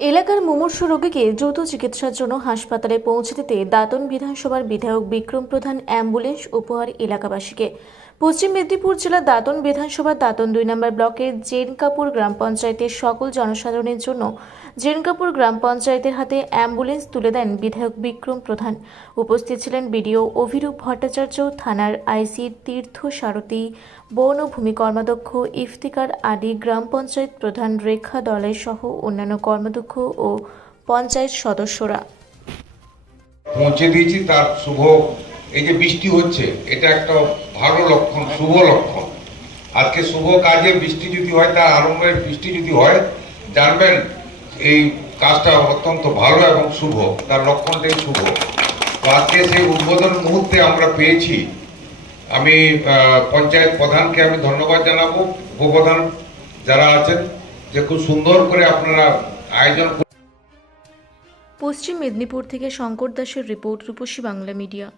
এলাকার মুমূর্ষু রোগীকে দ্রুত চিকিৎসার জন্য হাসপাতালে পৌঁছে দিতে দাঁতন বিধানসভার বিধায়ক বিক্রম প্রধান অ্যাম্বুলেন্স উপহার এলাকাবাসীকে। পশ্চিম মেদিনীপুর জেলার দাঁতন বিধানসভার দাঁতন 2 নম্বর ব্লকের জেনকাপুর গ্রাম পঞ্চায়েতের সকল জনসাধারণের জন্য জেনকাপুর গ্রাম পঞ্চায়েতের হাতে অ্যাম্বুলেন্স তুলে দেন বিধায়ক বিক্রম প্রধান। উপস্থিত ছিলেন বিডিও অভিরূপ ভট্টাচার্য, থানার আইসি তীর্থ সারথী, বন ও ভূমি কর্মাধ্যক্ষ ইফতিকার আলী, গ্রাম পঞ্চায়েত প্রধান রেখা দলাই সহ অন্যান্য কর্মাধ্যক্ষ ও পঞ্চায়েত সদস্যরা। পৌঁছে দিয়েছি তার শুভ। এই যে বৃষ্টি হচ্ছে, এটা একটা ভালো লক্ষণ, শুভ লক্ষণ। আজকে শুভ কাজে বৃষ্টি যদি হয়, তার আরম্ভের বৃষ্টি যদি হয়, জানবেন এই কাজটা অত্যন্ত ভালো এবং শুভ, তার লক্ষণটাই শুভ। তো আজকে সেই উদ্বোধন মুহূর্তে আমরা পেয়েছি। আমি পঞ্চায়েত প্রধানকে আমি ধন্যবাদ জানাবো, উপপ্রধান যারা আছেন, যে খুব সুন্দর করে আপনারা আয়োজন। পশ্চিম মেদিনীপুর থেকে শঙ্কর দাসের রিপোর্ট, রূপসী বাংলা মিডিয়া।